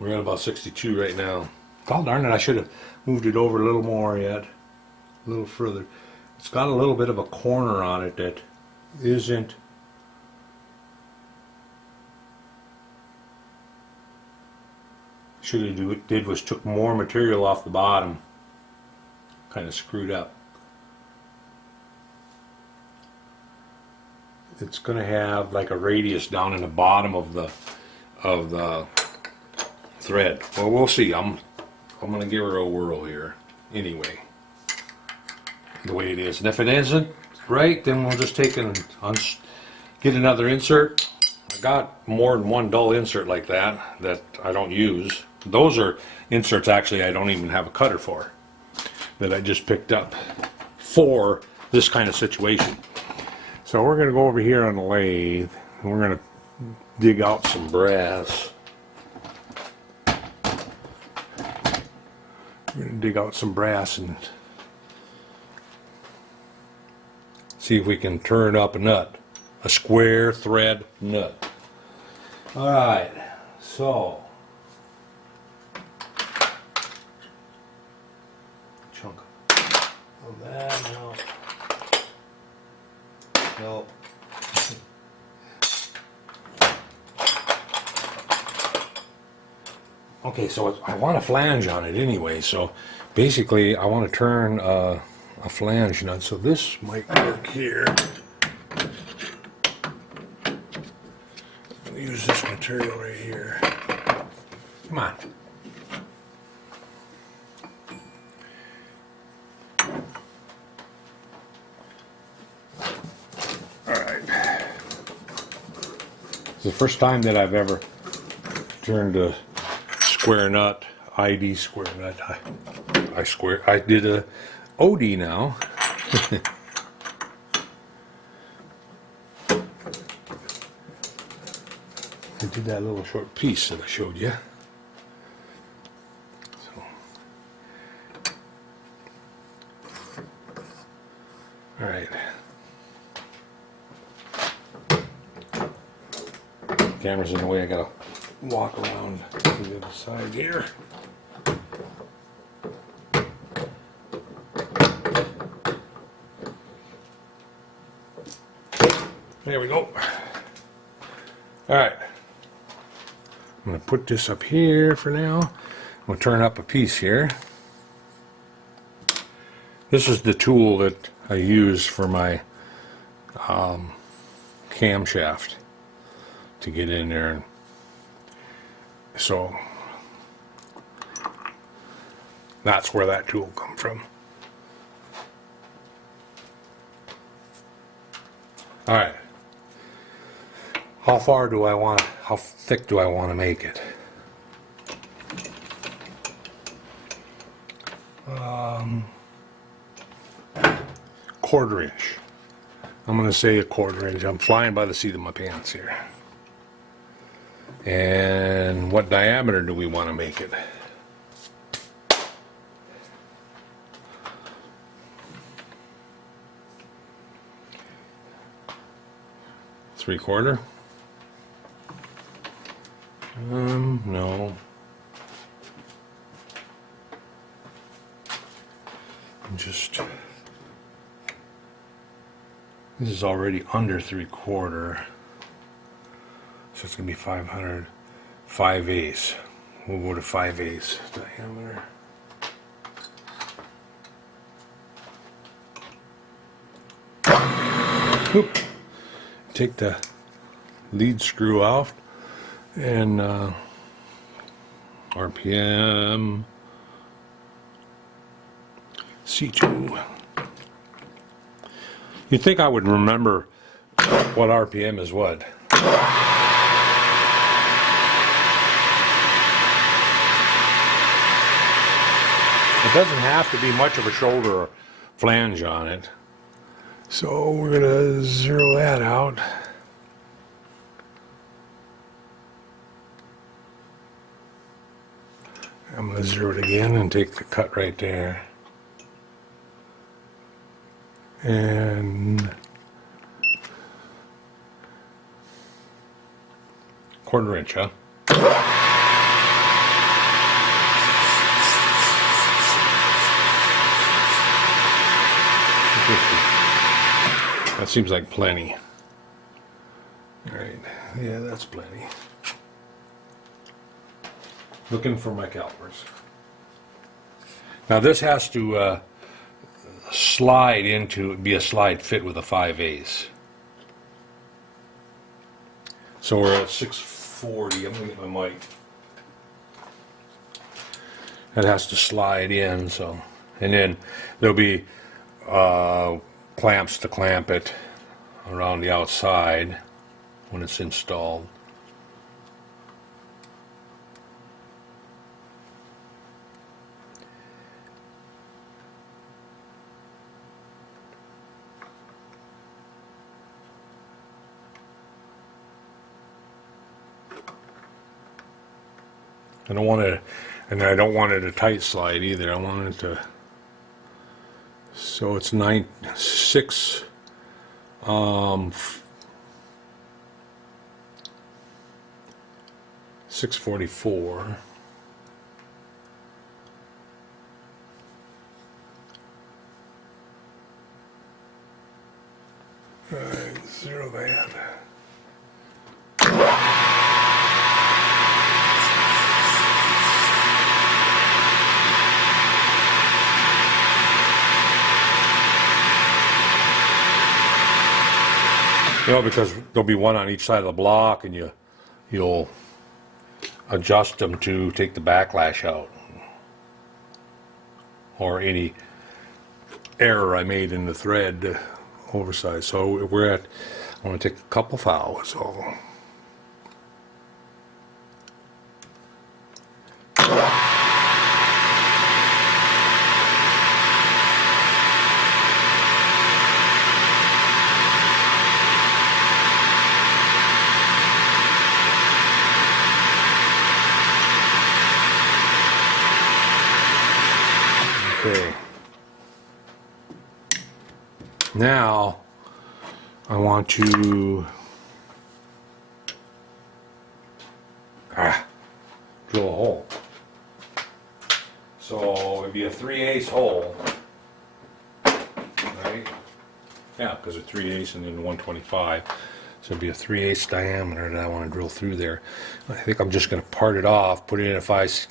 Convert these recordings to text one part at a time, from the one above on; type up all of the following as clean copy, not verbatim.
We're at about 62 right now. God darn it, I should have moved it over a little more yet. A little further. It's got a little bit of a corner on it that isn't. Should have did was took more material off the bottom. Kind of screwed up. It's going to have like a radius down in the bottom of the thread. Well, we'll see. I'm going to give her a whirl here anyway. The way it is, and if it isn't right, then we'll just take and get another insert. I got more than one dull insert like that I don't use. Those are inserts actually I don't even have a cutter for, that I just picked up for this kind of situation. So we're going to go over here on the lathe and we're going to dig out some brass. We're going to dig out some brass and see if we can turn up a nut, a square thread nut. All right, so chunk of that now. No. Okay, so I want a flange on it anyway, so basically I want to turn a flange nut, so this might work here. I'm going to use this material right here. Come on. Alright. It's the first time that I've ever turned a square nut, ID square nut. I did a OD now. I did that little short piece that I showed you. So, all right. Camera's in the way. I gotta walk around to the other side here. There we go. All right. I'm going to put this up here for now. I'm going to turn up a piece here. This is the tool that I use for my camshaft to get in there. So that's where that tool comes from. All right. How far do I want, how thick do I want to make it? Quarter inch. I'm going to say a quarter inch. I'm flying by the seat of my pants here. And what diameter do we want to make it? Three-quarter? No. Just, this is already under 3/4, so it's gonna be 500, 5/8. We'll go to 5/8 diameter. Oop. Take the lead screw off and RPM C2. You'd think I would remember what RPM is what. It doesn't have to be much of a shoulder or flange on it. So we're going to zero that out. I'm going to zero it again and take the cut right there. And quarter inch, huh? That seems like plenty. All right, yeah, that's plenty. Looking for my calipers. Now this has to slide into, be a slide fit with a 5/8. So we're at 640. I'm gonna get my mic. It has to slide in, so, and then there'll be clamps to clamp it around the outside when it's installed. I don't want it, and I don't want it a tight slide either. I want it to, so it's 644. All right, zero that. You know, because there'll be one on each side of the block, and you'll adjust them to take the backlash out, or any error I made in the thread oversized. So we're at, I want to take a couple thou. So okay. Now I want to drill a hole. So it'd be a 3/8 hole, right? Yeah, because it's 3/8 and then 125. So it'd be a 3/8 diameter that I want to drill through there. I think I'm just going to part it off, put it in a 5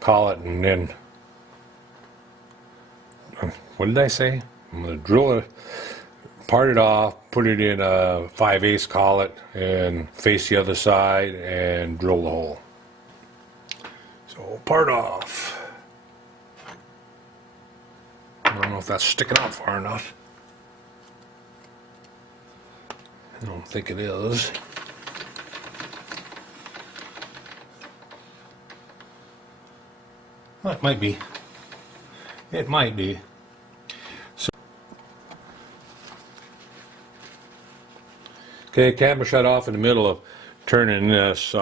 collet, and then what did I say? I'm going to drill it, part it off, put it in a 5/8 collet, and face the other side and drill the hole. So part off. I don't know if that's sticking out far enough. I don't think it is. Well, it might be. It might be. Okay, camera shut off in the middle of turning this.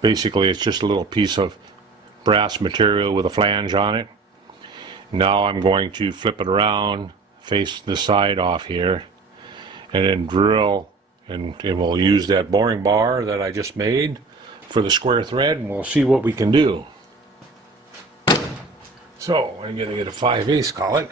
Basically, it's just a little piece of brass material with a flange on it. Now I'm going to flip it around, face the side off here, and then drill, and we'll use that boring bar that I just made for the square thread, and we'll see what we can do. So I'm going to get a 5/8 collet.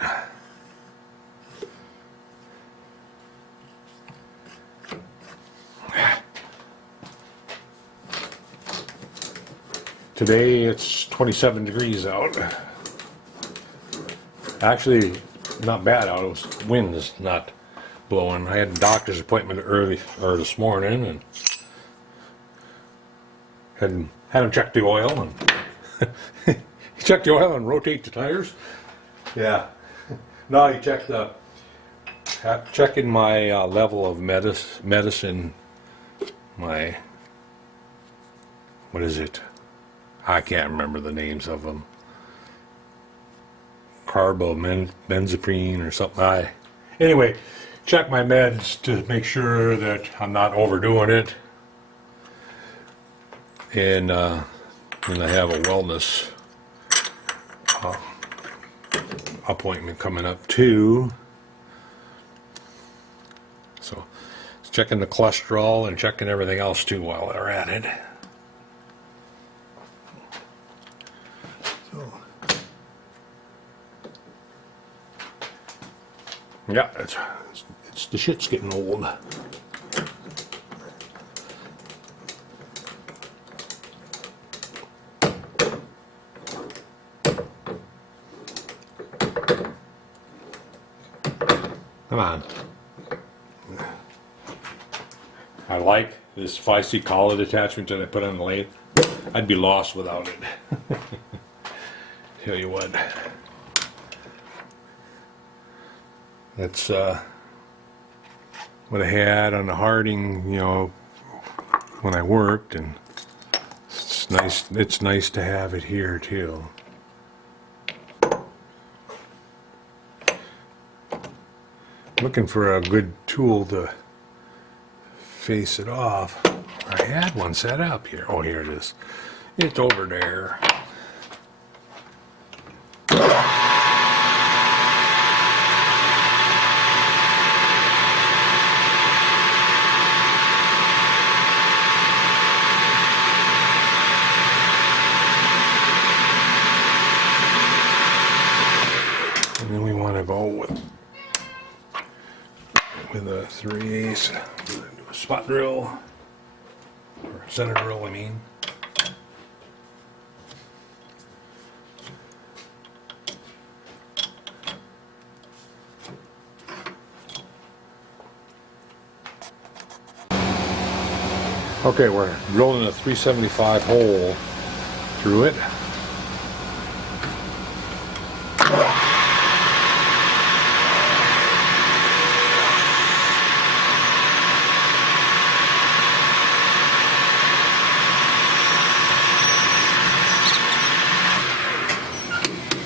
Today it's 27 degrees out. Actually, not bad out. It was wind is not blowing. I had a doctor's appointment early or this morning, and had him check the oil, and he checked the oil and rotate the tires. Yeah. No, he checked checking my level of medicine. My, what is it? I can't remember the names of them. Benzaprine or something. Anyway, check my meds to make sure that I'm not overdoing it. And I have a wellness appointment coming up too. So, checking the cholesterol and checking everything else too while they're at it. Yeah, it's the shit's getting old. Come on. I like this 5C collet attachment that I put on the lathe. I'd be lost without it. Tell you what. That's what I had on the Harding, you know, when I worked, and it's nice. It's nice to have it here too. Looking for a good tool to face it off. I had one set up here. Oh, here it is. It's over there. And then we want to go with a 3/8. Do a spot drill, or center drill, I mean. Okay, we're drilling a 375 hole through it.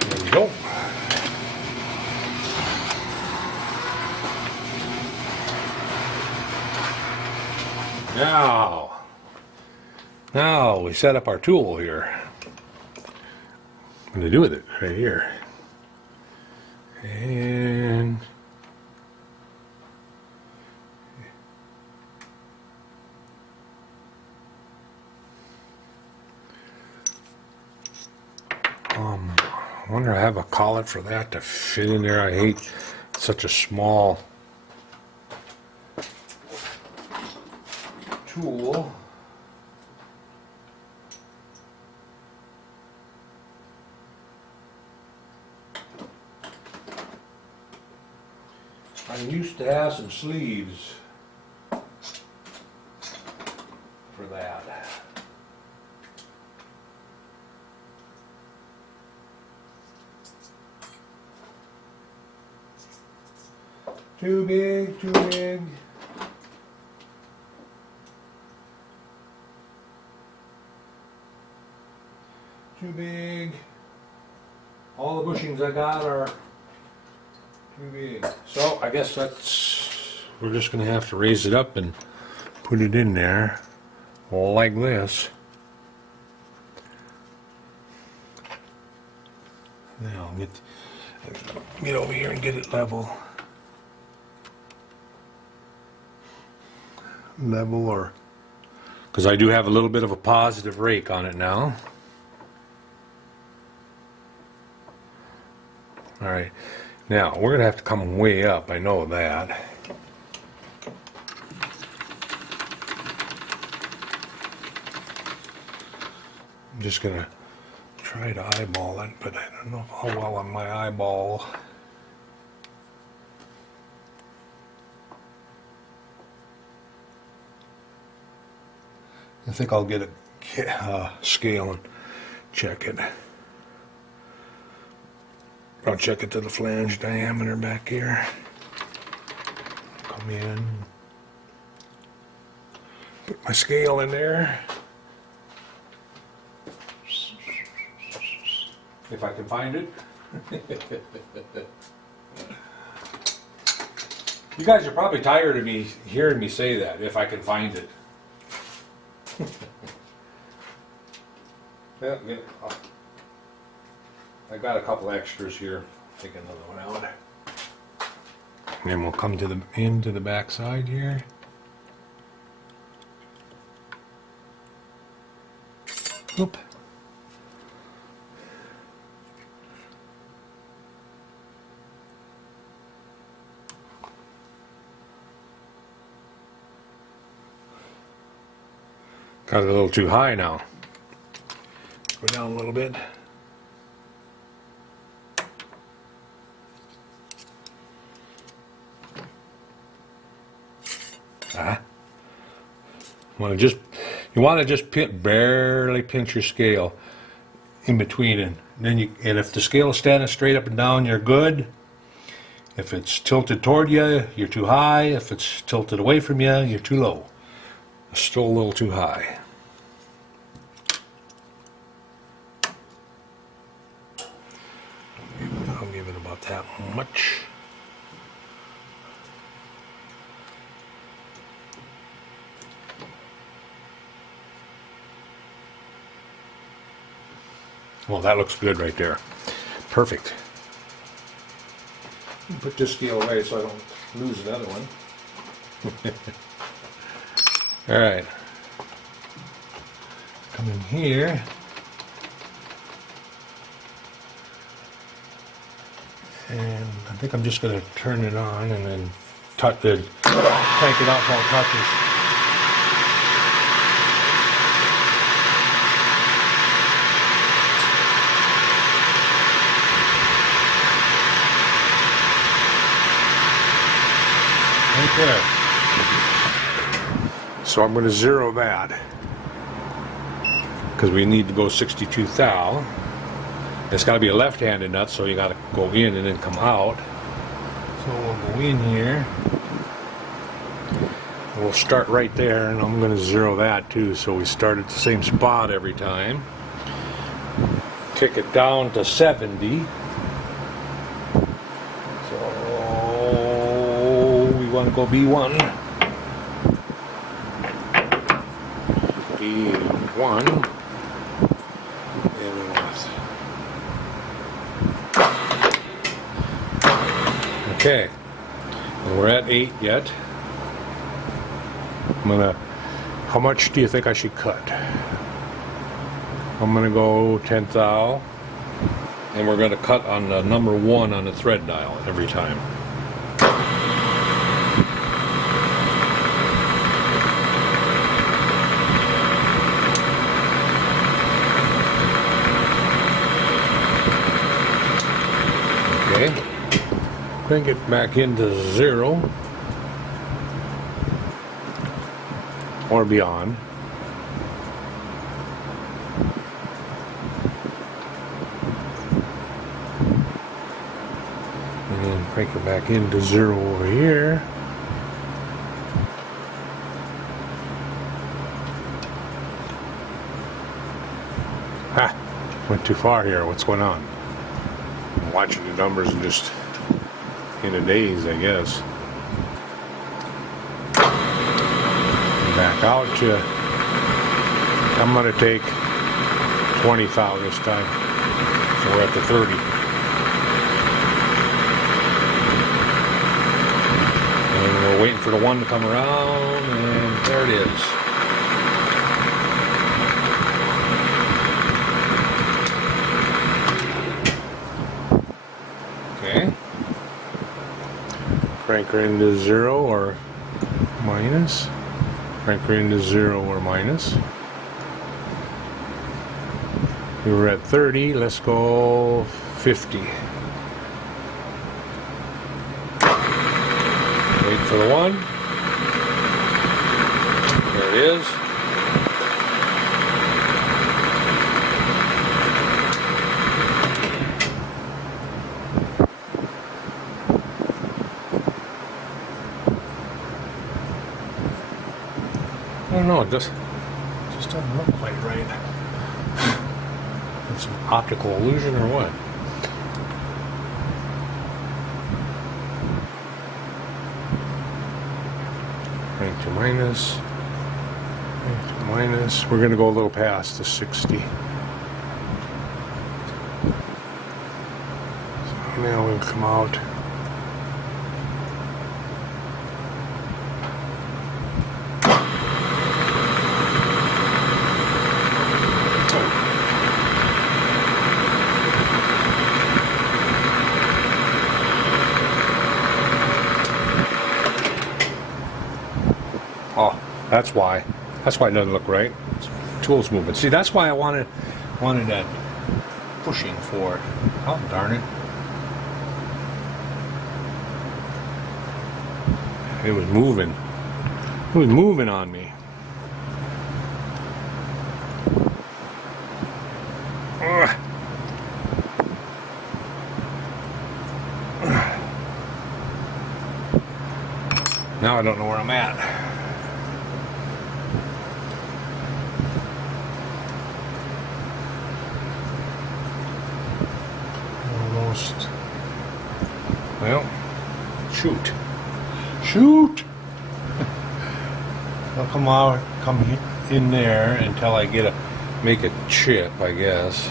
There we go. Now we set up our tool here. I'm going to do with it right here. And I wonder, I have a collet for that to fit in there. I hate such a small tool. I used to have some sleeves for that. Too big, too big. Too big. All the bushings I got are too big. So I guess we're just going to have to raise it up and put it in there like this. Now get over here and get it level. Or because I do have a little bit of a positive rake on it now. All right, now we're gonna have to come way up, I know that. I'm just gonna try to eyeball it, but I don't know how well on my eyeball. I think I'll get a scale and check it. I'll check it to the flange diameter back here. Come in. Put my scale in there. If I can find it. You guys are probably tired of me hearing me say that, if I can find it. Yeah, I got a couple extras here. Take another one out. And then we'll come to the back side here. Oop. Got it a little too high now. Go down a little bit. You want to just barely pinch your scale in between, and if the scale is standing straight up and down, you're good. If it's tilted toward you, you're too high. If it's tilted away from you, you're too low. It's still a little too high. I'll give it about that much. Well, that looks good right there. Perfect. Put this scale away so I don't lose another one. All right. Come in here. And I think I'm just going to turn it on and then crank it out while it touches. Right there. So I'm going to zero that because we need to go 62 thou. It's got to be a left-handed nut, so you got to go in and then come out. So we'll go in here. We'll start right there, and I'm going to zero that too, so we start at the same spot every time. Kick it down to 70. Want to go B1. B1. Okay. And we're at 8 yet. How much do you think I should cut? I'm gonna go 10 thou. And we're gonna cut on the number 1 on the thread dial every time. Bring it back into 0 or beyond. And then crank it back into 0 over here. Ha! Went too far here. What's going on? I'm watching the numbers and just in a daze, I guess. Back out to, I'm going to take 20 thou this time. So we're at the 30. And we're waiting for the 1 to come around, and there it is. Crank her into 0 or minus. Crank her into 0 or minus. We were at 30. Let's go 50. Wait for the 1. There it is. I don't know, it just doesn't look quite right. It's an optical illusion or what? Crank to minus. Crank to minus. We're going to go a little past the 60. So now we'll come out. Oh, that's why. That's why it doesn't look right. It's Tool's moving. See, that's why I wanted that pushing for it. Oh, darn it. It was moving. It was moving on me. Ugh. Now I don't know where I'm at. Almost. Well, shoot. Shoot! I'll come in there until I make a chip, I guess.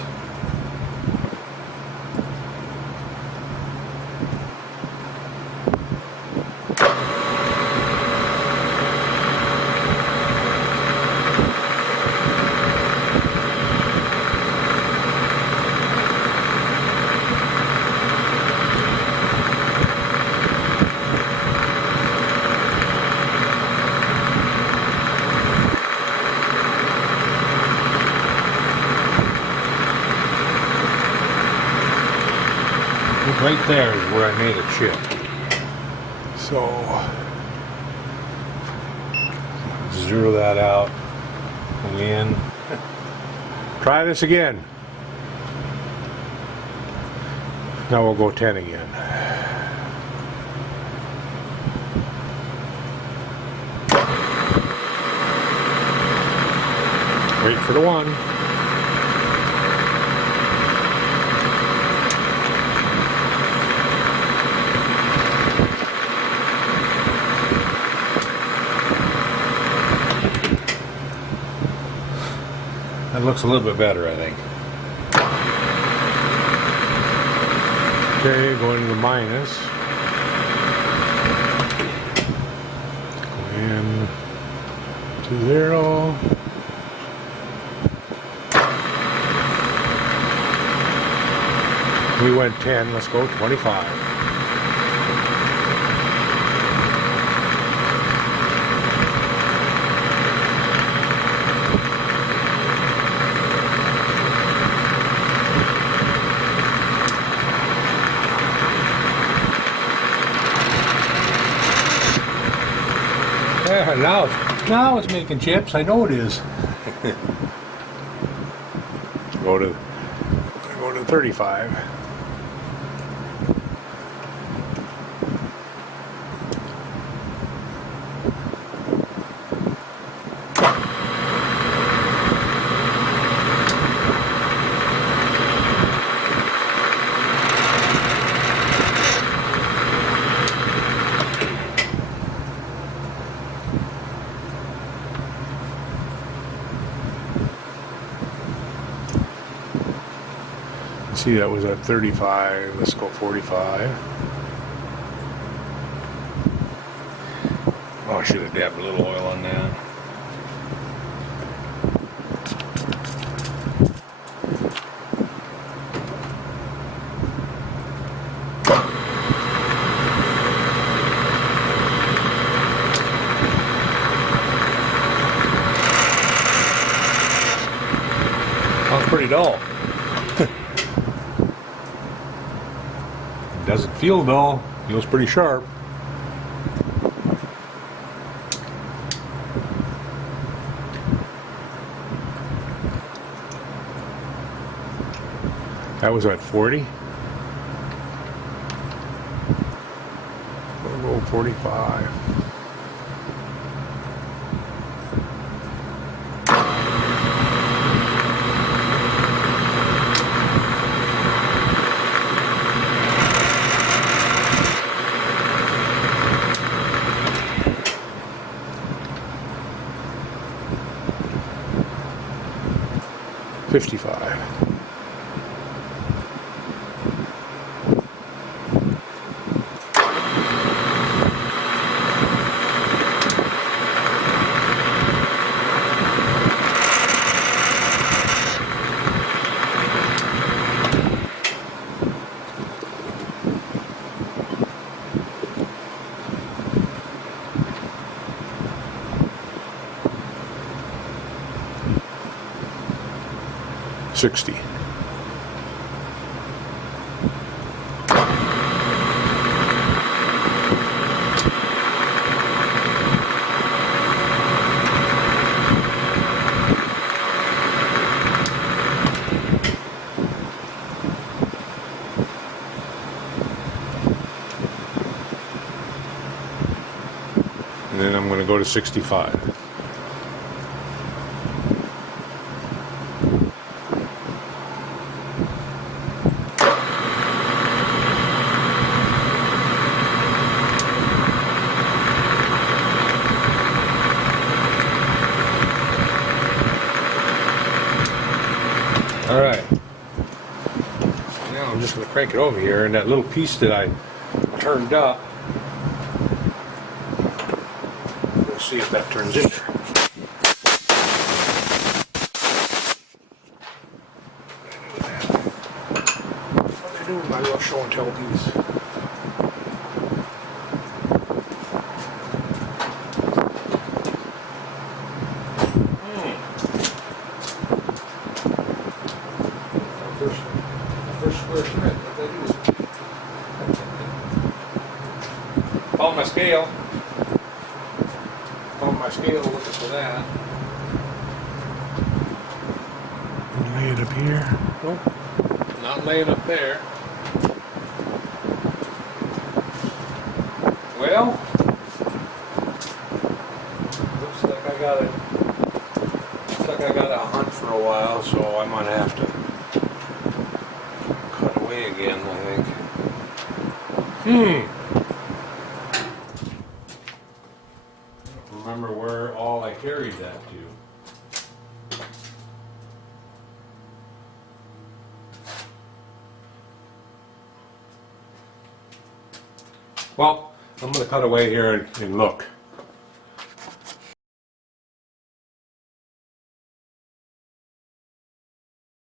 Right there is where I made a chip. So, zero that out. Again. Try this again. Now we'll go 10 again. Wait for the 1. That looks a little bit better, I think. Okay, going to the minus. And to 0. We went 10, let's go 25. Now it's making chips. I know it is. Go to 35. See, that was at 35. Let's go 45. Oh, I should have dabbed a little oil on that. Sounds pretty dull. Doesn't feel dull, feels pretty sharp. That was at 40. We'll go 45. $55. 60. And then I'm going to go to 65. All right. Now I'm just going to crank it over here, and that little piece that I turned up, we'll see if that turns in there. What are they doing? My little show and tell piece. First square thread. What did I do? Found my scale. Found my scale looking for that. Lay it up here. Nope. Not laying up there. Well, looks like I got to hunt for a while, so I might have to cut away again, I think. I don't remember where all I carried that to. Well, I'm going to cut away here and look.